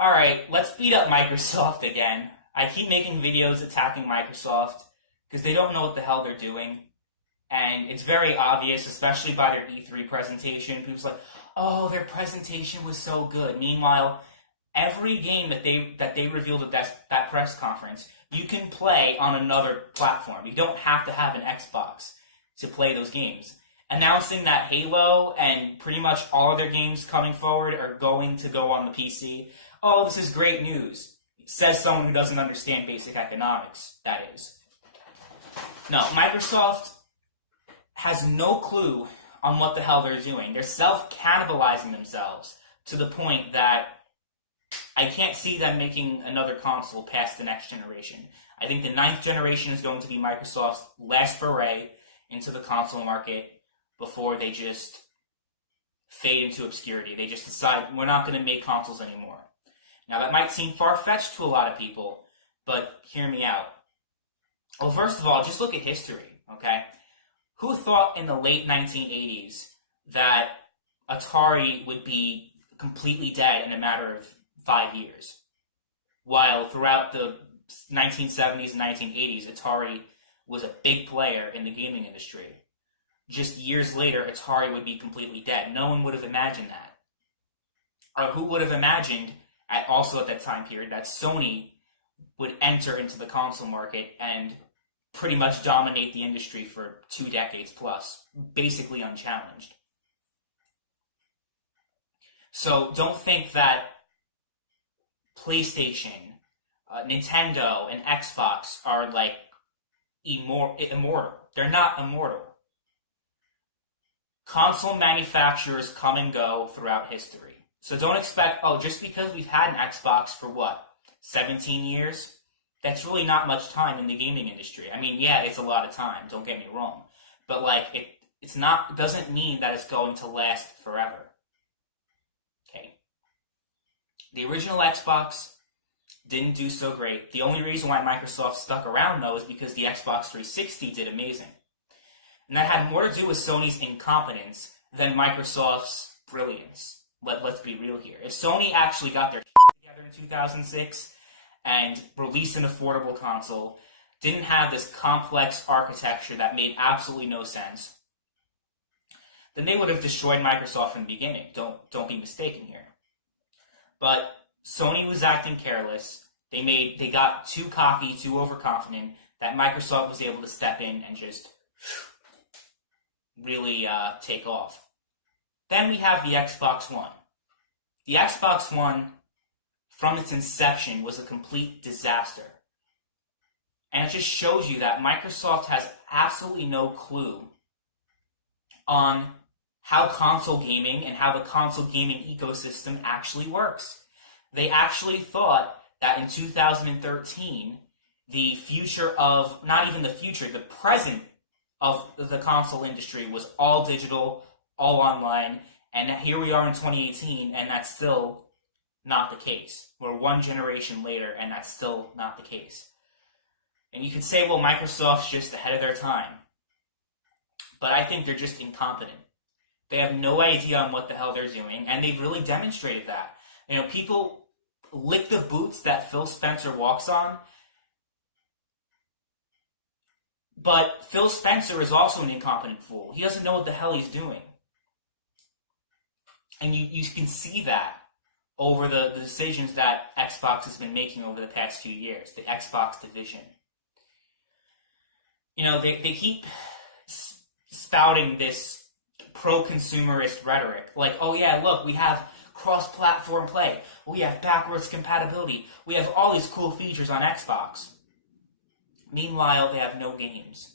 Alright, let's beat up Microsoft again. I keep making videos attacking Microsoft because they don't know what the hell they're doing. And it's very obvious, especially by their E3 presentation. People's like, oh, their presentation was so good. Meanwhile, every game that they revealed at that press conference, you can play on another platform. You don't have to have an Xbox to play those games. Announcing that Halo and pretty much all of their games coming forward are going to go on the PC. Oh, this is great news. Says someone who doesn't understand basic economics, that is. No, Microsoft has no clue on what the hell they're doing. They're self-cannibalizing themselves to the point that I can't see them making another console past the next generation. I think the 9th generation is going to be Microsoft's last foray into the console market before they just fade into obscurity. They just decide, we're not going to make consoles anymore. Now, that might seem far-fetched to a lot of people, but hear me out. Well, first of all, just look at history, okay? Who thought in the late 1980s that Atari would be completely dead in a matter of 5 years? While throughout the 1970s and 1980s, Atari was a big player in the gaming industry. Just years later, Atari would be completely dead. No one would have imagined that. Or who would have imagined, also at that time period, that Sony would enter into the console market and pretty much dominate the industry for 2 decades plus, basically unchallenged. So don't think that PlayStation, Nintendo, and Xbox are like immortal. They're not immortal. Console manufacturers come and go throughout history. So don't expect, just because we've had an Xbox for 17 years? That's really not much time in the gaming industry. I mean, yeah, it's a lot of time, don't get me wrong. But it doesn't mean that it's going to last forever. Okay? The original Xbox didn't do so great. The only reason why Microsoft stuck around, though, is because the Xbox 360 did amazing. And that had more to do with Sony's incompetence than Microsoft's brilliance. Let's be real here. If Sony actually got their together in 2006 and released an affordable console, didn't have this complex architecture that made absolutely no sense, then they would have destroyed Microsoft from the beginning. Don't be mistaken here. But Sony was acting careless. They got too cocky, too overconfident, that Microsoft was able to step in and just really take off. Then we have the Xbox One. The Xbox One, from its inception, was a complete disaster. And it just shows you that Microsoft has absolutely no clue on how console gaming and how the console gaming ecosystem actually works. They actually thought that in 2013, the future of, not even the future, the present of the console industry was all digital, all online, and here we are in 2018, and that's still not the case. We're one generation later, and that's still not the case. And you could say, well, Microsoft's just ahead of their time. But I think they're just incompetent. They have no idea on what the hell they're doing, and they've really demonstrated that. People lick the boots that Phil Spencer walks on, but Phil Spencer is also an incompetent fool. He doesn't know what the hell he's doing. And you can see that over the decisions that Xbox has been making over the past few years, the Xbox division. They keep spouting this pro-consumerist rhetoric. Like, oh yeah, look, we have cross-platform play. We have backwards compatibility. We have all these cool features on Xbox. Meanwhile, they have no games.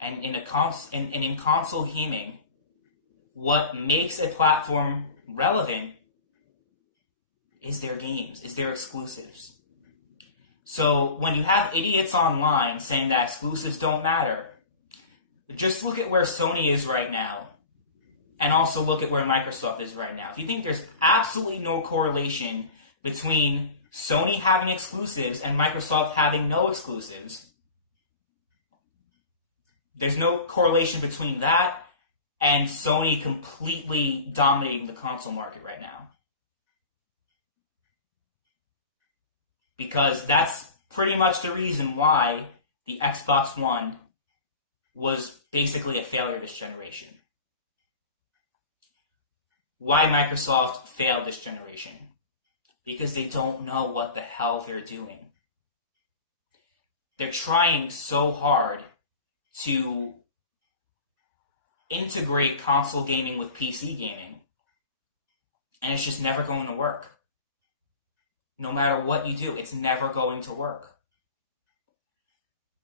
And in console gaming, what makes a platform relevant is their games, is their exclusives. So when you have idiots online saying that exclusives don't matter, just look at where Sony is right now, and also look at where Microsoft is right now. If you think there's absolutely no correlation between Sony having exclusives and Microsoft having no exclusives, there's no correlation between that and Sony completely dominating the console market right now. because that's pretty much the reason why the Xbox One was basically a failure this generation. Why Microsoft failed this generation? Because they don't know what the hell they're doing. They're trying so hard to integrate console gaming with PC gaming, and it's just never going to work. No matter what you do, it's never going to work.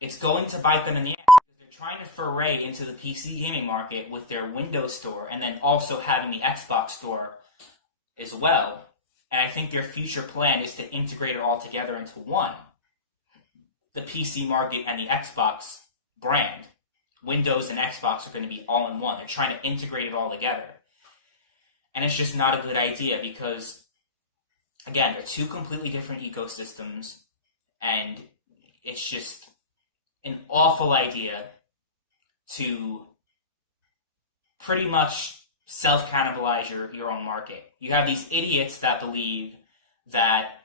It's going to bite them in the ass because they're trying to foray into the PC gaming market with their Windows Store and then also having the Xbox Store as well. And I think their future plan is to integrate it all together into one. The PC market and the Xbox brand. Windows and Xbox are going to be all in one. They're trying to integrate it all together. And it's just not a good idea because, again, they're two completely different ecosystems, and it's just an awful idea to pretty much self-cannibalize your own market. You have these idiots that believe that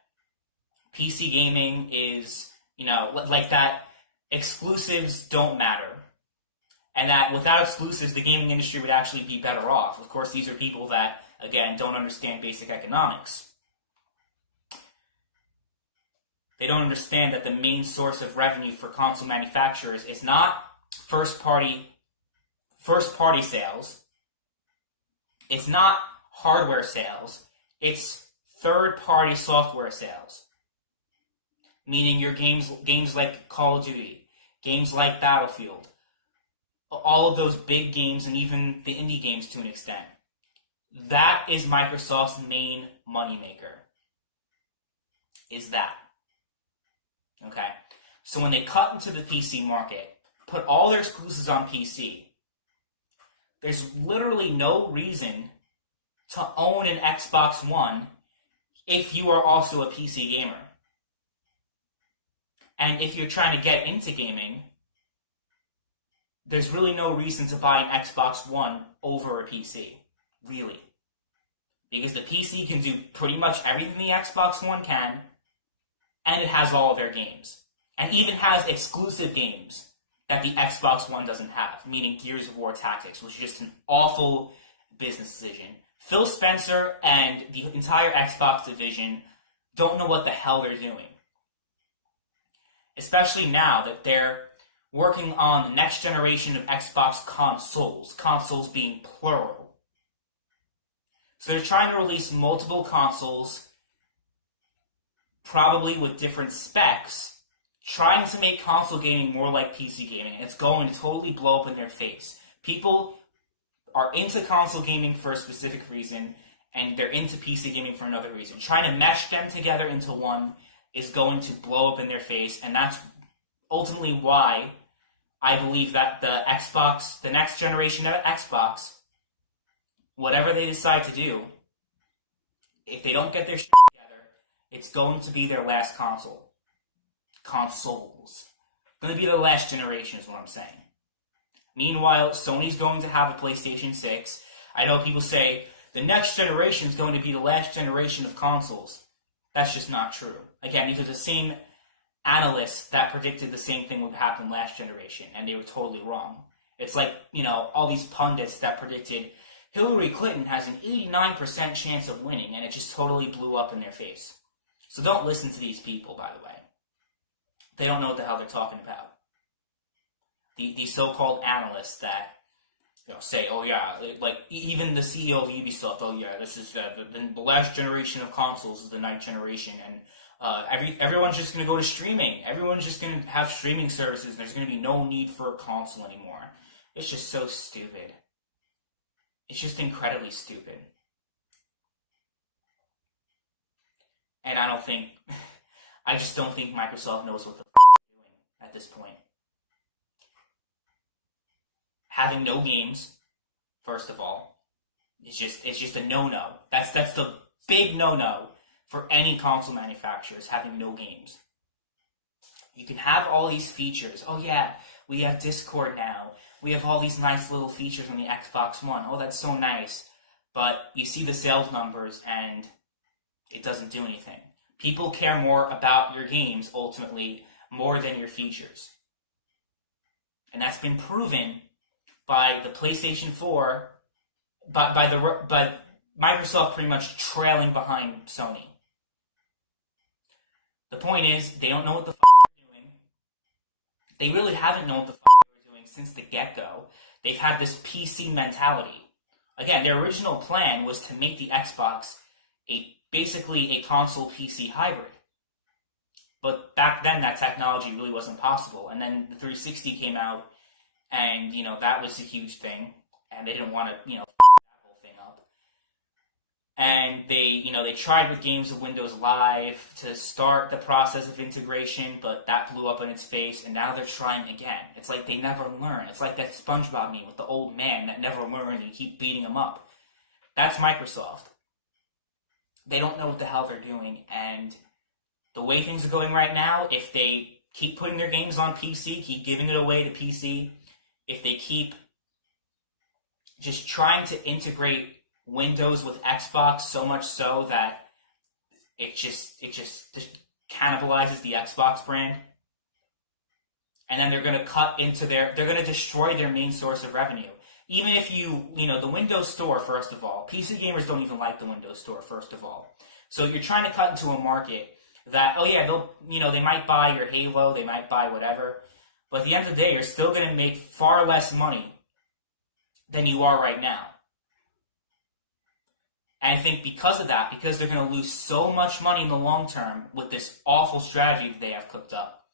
PC gaming is, like that exclusives don't matter. And that without exclusives, the gaming industry would actually be better off. Of course, these are people that, again, don't understand basic economics. They don't understand that the main source of revenue for console manufacturers is not first-party sales. It's not hardware sales. It's third-party software sales. Meaning your games like Call of Duty, games like Battlefield, all of those big games, and even the indie games to an extent. That is Microsoft's main moneymaker. Is that. Okay? So when they cut into the PC market, put all their exclusives on PC, there's literally no reason to own an Xbox One if you are also a PC gamer. And if you're trying to get into gaming, there's really no reason to buy an Xbox One over a PC. Really. Because the PC can do pretty much everything the Xbox One can, and it has all of their games. And even has exclusive games that the Xbox One doesn't have, meaning Gears of War Tactics, which is just an awful business decision. Phil Spencer and the entire Xbox division don't know what the hell they're doing. Especially now that they're working on the next generation of Xbox consoles being plural. So they're trying to release multiple consoles, probably with different specs, trying to make console gaming more like PC gaming. It's going to totally blow up in their face. People are into console gaming for a specific reason, and they're into PC gaming for another reason. Trying to mesh them together into one is going to blow up in their face, and that's ultimately why I believe that the next generation of Xbox, whatever they decide to do, if they don't get their shit together, it's going to be their last console. Consoles. Going to be the last generation is what I'm saying. Meanwhile, Sony's going to have a PlayStation 6. I know people say, the next generation is going to be the last generation of consoles. That's just not true. Again, these are the same analysts that predicted the same thing would happen last generation, and they were totally wrong. It's like, all these pundits that predicted Hillary Clinton has an 89% chance of winning, and it just totally blew up in their face. So don't listen to these people, by the way. They don't know what the hell they're talking about. These so-called analysts that say, oh yeah, like even the CEO of Ubisoft, oh yeah, this is the last generation of consoles is the ninth generation, and everyone's just going to go to streaming. Everyone's just going to have streaming services. There's going to be no need for a console anymore. It's just so stupid. It's just incredibly stupid. And I just don't think Microsoft knows what the they're doing at this point. Having no games, first of all, it's just a no-no. That's the big no-no for any console manufacturers, having no games. You can have all these features. Oh yeah, we have Discord now. We have all these nice little features on the Xbox One. Oh, that's so nice. But you see the sales numbers and it doesn't do anything. People care more about your games, ultimately, more than your features. And that's been proven by the PlayStation 4, by Microsoft pretty much trailing behind Sony. The point is, they don't know what the they're doing. They really haven't known what the they were doing since the get-go. They've had this PC mentality. Again, their original plan was to make the Xbox basically a console PC hybrid. But back then, that technology really wasn't possible. And then the 360 came out, and, that was a huge thing. And they didn't want to, that whole thing up. And they tried with games of Windows Live to start the process of integration, but that blew up in its face, and now they're trying again. It's like they never learn. It's like that SpongeBob meme with the old man that never learned and you keep beating him up. That's Microsoft. They don't know what the hell they're doing, and the way things are going right now, if they keep putting their games on PC, keep giving it away to PC, if they keep just trying to integrate Windows with Xbox so much so that it just cannibalizes the Xbox brand, and then they're going to they're going to destroy their main source of revenue. Even if the Windows Store, first of all, PC gamers don't even like the Windows Store, first of all. So you're trying to cut into a market that, they might buy your Halo, they might buy whatever, but at the end of the day, you're still going to make far less money than you are right now. And I think because of that, because they're going to lose so much money in the long term with this awful strategy that they have cooked up,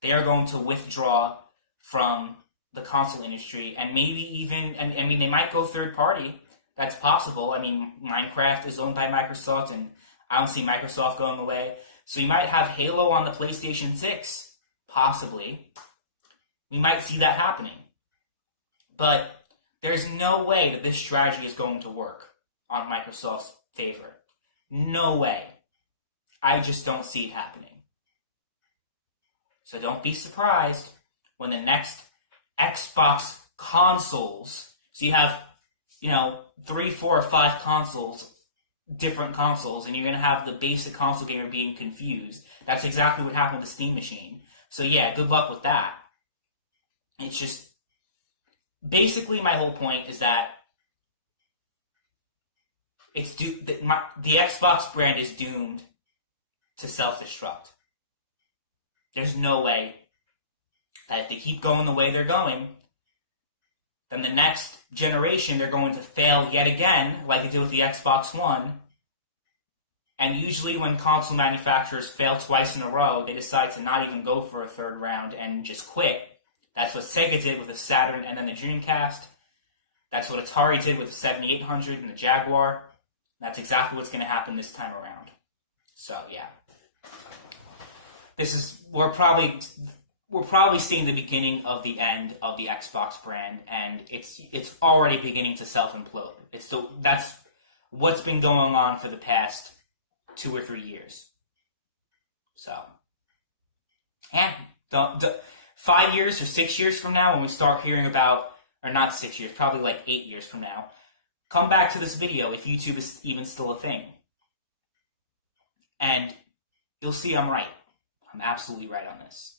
they are going to withdraw from the console industry, and maybe even, they might go third party. That's possible. Minecraft is owned by Microsoft, and I don't see Microsoft going away. So you might have Halo on the PlayStation 6, possibly. We might see that happening. But there's no way that this strategy is going to work on Microsoft's favor. No way. I just don't see it happening. So don't be surprised when the next Xbox consoles, so you have, 3, 4, or 5 consoles, different consoles, and you're going to have the basic console gamer being confused. That's exactly what happened with the Steam machine. So yeah, good luck with that. It's just, basically my whole point is that the Xbox brand is doomed to self-destruct. There's no way that if they keep going the way they're going, then the next generation they're going to fail yet again, like they did with the Xbox One. And usually when console manufacturers fail twice in a row, they decide to not even go for a third round and just quit. That's what Sega did with the Saturn and then the Dreamcast. That's what Atari did with the 7800 and the Jaguar. That's exactly what's going to happen this time around. So yeah, we're probably seeing the beginning of the end of the Xbox brand, and it's already beginning to self-implode. That's what's been going on for the past 2 or 3 years. So, yeah, 5 years or 6 years from now, when we start hearing about, or not 6 years, probably like 8 years from now, come back to this video if YouTube is even still a thing. And you'll see I'm right. I'm absolutely right on this.